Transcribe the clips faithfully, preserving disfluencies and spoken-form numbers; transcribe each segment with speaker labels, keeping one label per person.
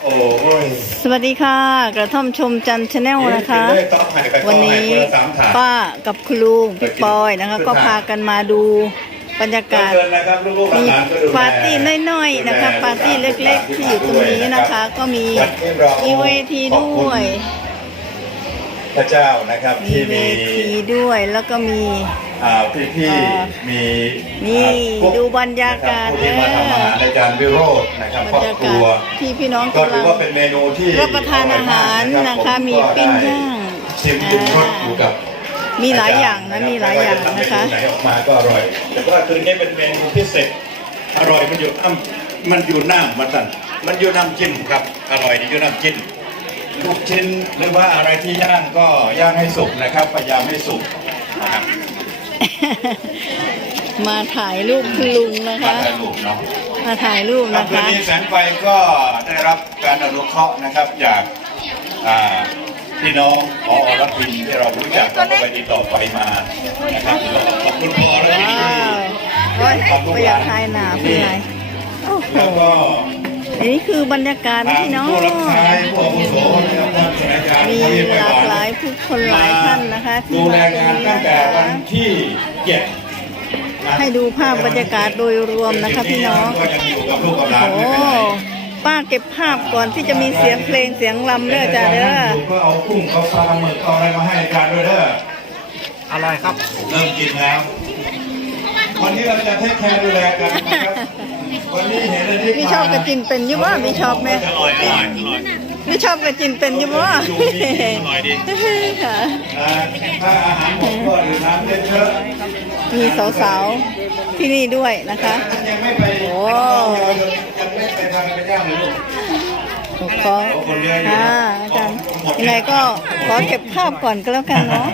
Speaker 1: โอ้ย
Speaker 2: สวัสดีค่ะกระท่อมชมจันทร์ชาแนลนะคะ วันนี้ป้ากับคุณลุงพี่ปอยนะคะก็พากันมาดูบรรยากาศมีปาร์ตี้น้อยๆนะคะปาร์ตี้เล็กๆที่อยู่ตรงนี้นะคะก็มีมีเวทีด้วย
Speaker 1: พระเจ้านะครับ
Speaker 2: มีเวทีด้วยแล้วก็มี
Speaker 1: พี่พี่มี
Speaker 2: นี่ดูบรรยากาศ
Speaker 1: ที่มาทำอาหารในจานวิโรจน์นะครับครอบครัว
Speaker 2: ที่พี่น้อง
Speaker 1: ก็ถือว่าเป็นเมนูที่
Speaker 2: รับประทานอาหารนะคะมีปิ้งย่าง
Speaker 1: ชิมจุ่มรสอยู่กับ
Speaker 2: มีหลายอย่างนะมีหลายอย่างนะคะ
Speaker 1: ไหนออกมาก็อร่อยแต่ว่าคืนนี้เป็นเมนูพิเศษอร่อยมันอยู่น้ำมันอยู่น้ำมันสั่นมันอยู่น้ำจิ้มครับอร่อยดีอยู่น้ำจิ้มลูกชิ้นหรือว่าอะไรที่ย่างก็ย่างให้สุกนะครับพยายามให้สุกนะครับ
Speaker 2: มาถ่ายรูปคุณลุงนะคะ
Speaker 1: มาถ่ายรูปเนาะ
Speaker 2: มาถ่ายรูปนะคะ
Speaker 1: คืนนี้แสงไฟก็ได้รับการอนุเคราะห์นะครับจากพี่น้องผอ.รัพินที่เรารู้จักเราก็ไปติดต่อไปมานะครับขอบคุณผอ.รัพินที่
Speaker 2: ขอบคุณอยากถ่ายหนาพี่ไหนโอ้โหอันนี้คือบรรยากาศพี่น้องมีหลากหลายผู้คนหลายท่านนะคะที่มาตรงนี้นะคะให้ดูภาพบรรยากาศโดยรวมนะคะพี่น้องโอ้ป้าเก็บภาพก่อนที่จะมีเสียงเพลงเสียงรำเด้อจ้าเด้อ
Speaker 1: ก็เอากุ้งเอาปลาหมึกเอาอะไรมาให้อาจารย์ด้วยเด้อ
Speaker 3: อะไรครับ
Speaker 1: เริ่มกินแล้ววันนี้เราจะเทคแคร์ดูแลกันนะครับวันนี้เห็นอะไรที่
Speaker 2: พี่ชอบกระจินเป็นยี่ว่าพี่ชอบไหม
Speaker 1: อร่อยอร่อย
Speaker 2: พี่ชอบกระจินเป็นยี่ว่า
Speaker 1: อร่อยดีค่ะถ้าอาหารหมดก็หรือน้ำเยอะ
Speaker 2: มีสาวๆที่นี่ด้วยนะคะโอ้
Speaker 1: ยังไม่ไปทานไปย่างเลยลูก
Speaker 2: ขอค่ะอาจารย์ยังไงก็ขอเก็บภาพก่อนก็แล้วกันเนาะ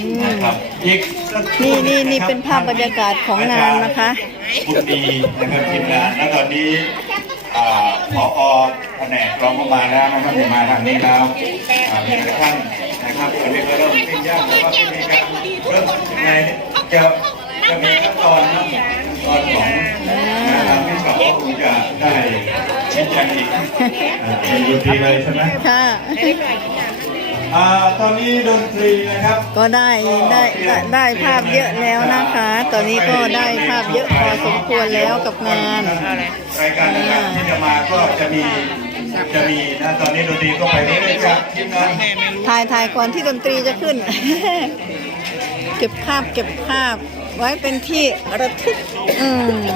Speaker 2: นี่นี่นี่เป็นภาพบรรยากาศของงานนะคะ
Speaker 1: คุณดีนะครับทีมงานแล้วตอนนี้ผอ.แผนกรองเข้ามาแล้วนะครับมาทางนี้แล้วมีกระทั่งนะครับตอนนี้ก็เริ่มปิ้งย่างแล้วก็มีการเริ่มในจะจะมีขั้นตอนตอนของทางที่สองก็คงจะได้ชิ้นแจงอีกเป็นดนตรีเลยใช่ไหม
Speaker 2: ค่ะ
Speaker 1: ตอนนี้ดนตรีนะครับ
Speaker 2: ก็ได้ได้ได้ภาพเยอะแล้วนะคะตอนนี้ก็ได้ภาพเยอะพอสมควรแล้วกับงาน
Speaker 1: รายการต่างๆที่จะมาก็จะมีจะมีนะตอนนี้ดนตรีก็ไปเรื่อยๆครับทีมงาน
Speaker 2: ถ่ายถ่ายก่อนที่ดนตรีจะขึ้น เก็บภาพเก็บภาพไว้เป็นที่ระทึกอืม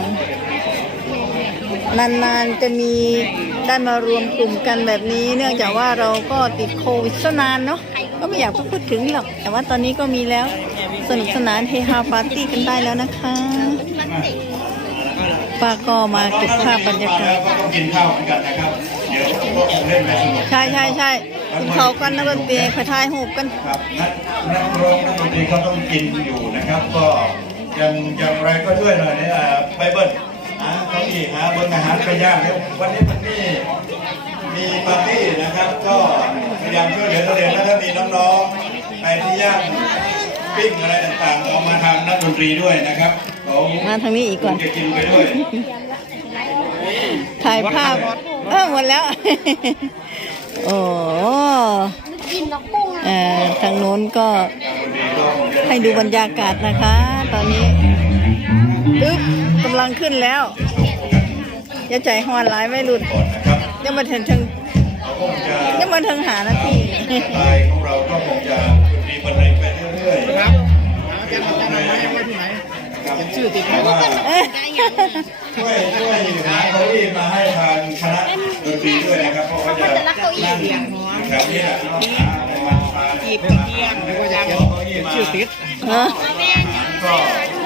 Speaker 2: นานๆจะมีได้มารวมกลุ่มกันแบบนี้เนื่องจากว่าเราก็ติดโควิดซะนานเนาะก็ไม่อยากพูดถึงหรอกแต่ว่าตอนนี้ก็มีแล้วสนุกสนานเฮฮาปาร์ตี้กันได้แล้วนะคะป้าก็มาเก็บภาพบรรยากาศ
Speaker 1: ต้องกินข้าวเหมือนกันนะครับเดี๋ยวเล่นไปสนุก
Speaker 2: ใช่ใช่ใช่กินข้าวกันนักดนตรีไปถ่ายรูปกัน
Speaker 1: ครับนักนักร้องนักดนตรีเขาต้องกินอยู่นะครับก็ยังยังไรก็ช่วยหน่อยเนี่ยไปเบิ้ลหาเขาอีกหาเบิ้ลอาหารไปย่างแล้ววันนี้มันมีมีปาร์ตี้นะครับก็พยายามช่วยเหลือตัวเองแล้วถ้ามีน้องๆไปที่ย่างปิ้งอะไรต่างๆเอามาทำนักดนตรีด้วยนะครับ
Speaker 2: มาทางนี้อีกก่อน
Speaker 1: จะกินไปด้วย
Speaker 2: ถ่ายภาพเออหมดแล้วโอ้เอ่อทางโน้นก็ให้ดูบรรยากาศนะคะตอนนี้ปึ๊บกำลังขึ้นแล้วอย่าใจฮอนหลายไม่หลุดยังมาถึงถึงยังมาถึงหานาที
Speaker 1: ของเราก็คงจะมีบันไดไปเรื่อยๆครับ
Speaker 3: ชื่อติดไหม
Speaker 1: ว่าช่วยช่วยหาเก้าอี้มาให้ทางคณะดนตรีด้วยนะครับเพราะว่าจะนั่งแถวนี้แหละมา
Speaker 3: จีบเกียงหรือว่าจะชื่อติด
Speaker 1: ก็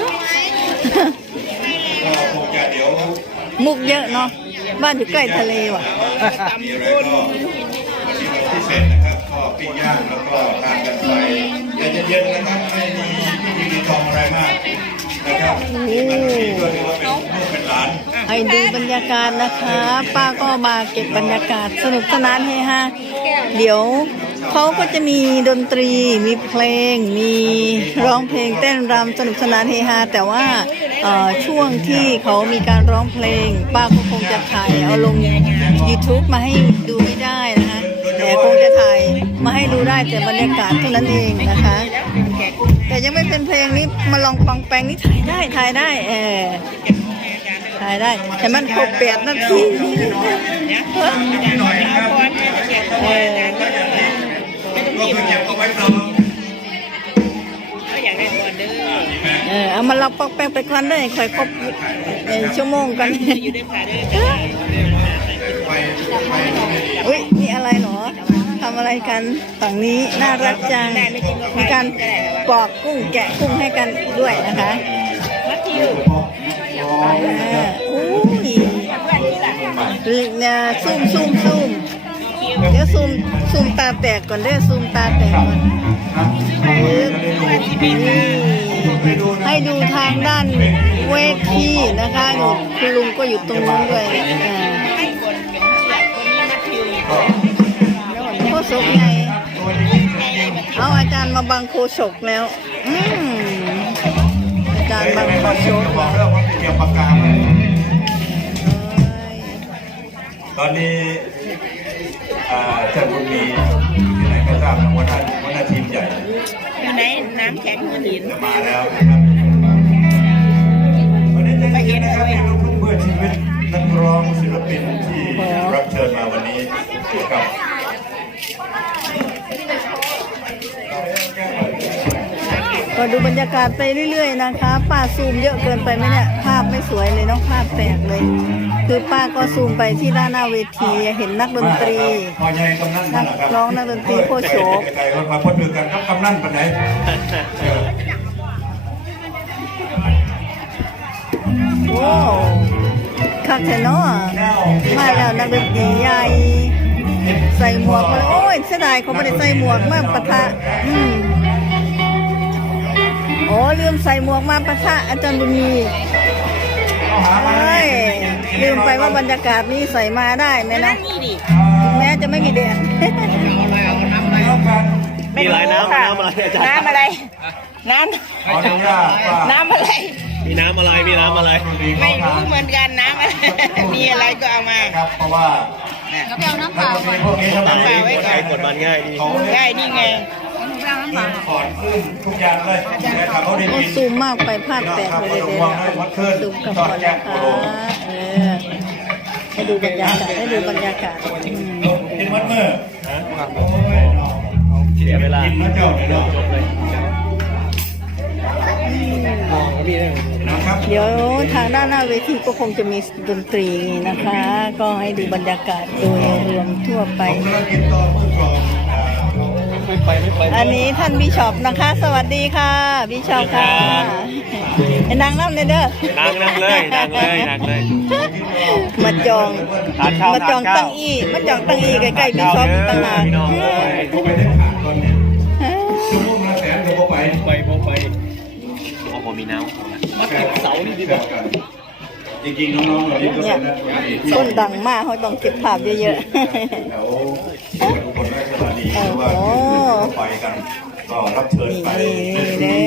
Speaker 1: ก็คงจะเดี๋ยว
Speaker 2: มุกเยอะเนาะบ้านอยู่ใกล้ทะเลว่ะ
Speaker 1: มีอะไรก็พิเศษนะครับก็ปิ้งย่างแล้วก็ทานกันไปเย็นๆนะครับไม่มีพิธีทองอะไรมากนะครับที่มันมีก็ถือว่าเป็นลูกเป็นหลาน
Speaker 2: ให้ดูบรรยากาศนะคะป้าก็มาเก็บบรรยากาศสนุกสนานเฮฮาเดี๋ยวเขาก็จะมีดนตรีมีเพลงมีร้องเพลงเต้นรำสนุกสนานเฮฮาแต่ว่าช่วงที่เขามีการร้องเพลงป้าก็คงจะถ่ายเอาลง ยูทูบ มาให้ดูไม่ได้แต่คงจะถ่ายมาให้ดูได้แต่บรรยากาศเท่านั้นเองนะคะ แต่ยังไม่เป็นเพลงนี้มาลองฟังแปลงนี้ถ่ายได้ถ่ายได้เออถ่ายได้แต่มันครบแปดนาที
Speaker 1: หน่อยนะครับ
Speaker 2: เออ
Speaker 1: ก็คือเก็บเอาไว้รอ
Speaker 2: เออเอามาลองปอกแปลงไปก่อนเลยค่อยครบเอ่อชั่วโมงกันอุ้ยนี่อะไรหรอทำอะไรกันฝั่งนี้น่ารักจังมีการปอกกุ้งแกะกุ้งให้กันด้วยนะคะอ่าอุ้ยเนี่ยซูมซูมซูมเดี๋ยวซูมซูมตาแตกก่อนเด้อซูมตาแตกก่อนปึ๊บนี่ให้ดูทางด้านเวทีนะคะหนูคุณลุงก็อยู่ตรงนู้นด้วยอ่าโคศกไงเอาอาจารย์มาบังโคศกแล้วอืมอาจารย์บังโคศก
Speaker 1: บอกเรื่องว่าเก็บปากกาไว้ตอนนี้เจ้าบุญมีที่ไหนก็ทราบนะว่าท่านว่าท่านทีมใหญ่
Speaker 4: ไหนน้ำแข็งมือหิน
Speaker 1: มาแล้วนะครับวันนี้จะได้เห็นนะครับที่ลูกทุ่งเพื่อชีวิตนักร้องศิลปินที่รับเชิญมาวันนี้กับ
Speaker 2: ก็ดูบรรยากาศไปเรื่อยๆนะคะป้าซูมเยอะเกินไปไหมเนี่ยภาพไม่สวยเลยเนาะภาพแตกเลย คือป้าก็ซูมไปที่ด้านหน้าเวทีเห็นนักดนตรี
Speaker 1: พอใหญ่กำนัน
Speaker 2: นักร้องนักดนตรีโคโชก
Speaker 1: ไก่มาพ้นมือกันครับกำนันปันไหน
Speaker 2: โอ้คักแท้เนาะมาแล้วนักดนตรีใหญ่ใส่หมวกมาแล้วโอ้ยเสียดายเขาไม่ได้ใส่หมวกมาปะทะอืมโอ้ลืมใส่หมวกมาปะทะอาจารย์บุญมีเอ้ยลืมไปว่าบรรยากาศนี้ใส่มาได้ไหมนะถึงแม้จะไม่มีแดด
Speaker 3: มีหลายน้ำน้ำอะไรอาจารย์
Speaker 4: น้ำอะไร น้
Speaker 1: ขออนุญาตว่า
Speaker 4: ำ น้ำอะไร
Speaker 3: มีน้ำอะไรมีน้ำอะไร
Speaker 4: ไม่รู้เหมือนกันน้ำอะไร มีอะไรก็เอามา
Speaker 1: ครับเพราะว่า
Speaker 4: ก็ไปเอาน้ำเปล่า
Speaker 1: พวกนี้ทำไม
Speaker 4: น้ำเปล่าไว้ก่อน
Speaker 3: กดบันง่ายดี
Speaker 1: เขาเล่น
Speaker 4: ได้นี่ไง
Speaker 1: เล่นก่อนขึ้นทุกอย่างเลยแต่ถ้าเขาได้
Speaker 2: โอ้
Speaker 1: ยิน
Speaker 2: ซูมมากไปภาพแตกเลยเลยซูมกับก่อนนะคะเออให้ดูบรรยากาศให้ดูบรรยากาศอืม
Speaker 1: กินมัดมือ
Speaker 3: เสียเวลา
Speaker 1: กินมัดเจ้าเลยเนาะ
Speaker 3: จบเลยมองก็มีได้
Speaker 1: นะครับ
Speaker 2: เดี๋ยวทางด้านหน้าเวทีก็คงจะมีดนตรีนะคะ ก็ให้ดูบรรยากาศโดยรวมทั่วไป
Speaker 1: ผมกำลังกินต่อมือกลอง
Speaker 3: ไม่ไปไม่ไป
Speaker 2: อันนี้ท่านบิชอปนะคะ สวัสดีค่ะบิชอปค่ะไอ้นางน้ำเลยเด้อ
Speaker 3: นั่งนั่งเลยนั่งเลยนั่งเลย
Speaker 2: มาจอง
Speaker 3: ทานข้าว
Speaker 2: มาจอง
Speaker 3: ทานข้าว
Speaker 2: ตั้งอีมาจองตั้งอีใกล้ๆบิชอปตั้งนาน
Speaker 3: พี่น้องเลย
Speaker 1: เขาไปได้ขาดตอนนี้ชั่วโมงละแสนเขาไป
Speaker 3: ไปโมไปโอ้โหมีน้ำมาติดเสานี่ดีกว่า
Speaker 1: จริงๆน้องๆเหล่านี้ก็
Speaker 2: เนี่
Speaker 1: เป็
Speaker 2: ย
Speaker 1: นนักดนตรีที่
Speaker 2: ต้นดังมากเขาต้องเก็บภาพเยอะ
Speaker 1: แถวทุกคนราชธานีหรือว่าที่ไปกันก็รับเชิญ
Speaker 2: ๆนี่
Speaker 1: ไป
Speaker 2: นี่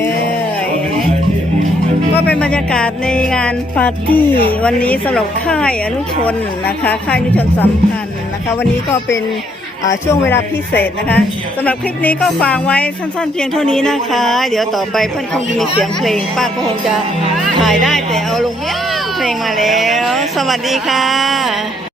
Speaker 2: เลยก็เป็นบรรยากาศในงานปาร์ตี้วันนี้สำหรับค่ายอนุชนนะคะค่ายอนุชนสัมพันธ์นะคะ วันนี้ก็เป็นอ่าช่วงเวลาพิเศษนะคะสำหรับคลิปนี้ก็ฝากไว้สั้นๆเพียงเท่านี้นะคะ เดี๋ยวต่อไปเพื่อนคงจะมีเสียงเพลงป้าก็คงจะถ่ายได้แต่เอาลงเพลงมาแล้ว สวัสดีค่ะ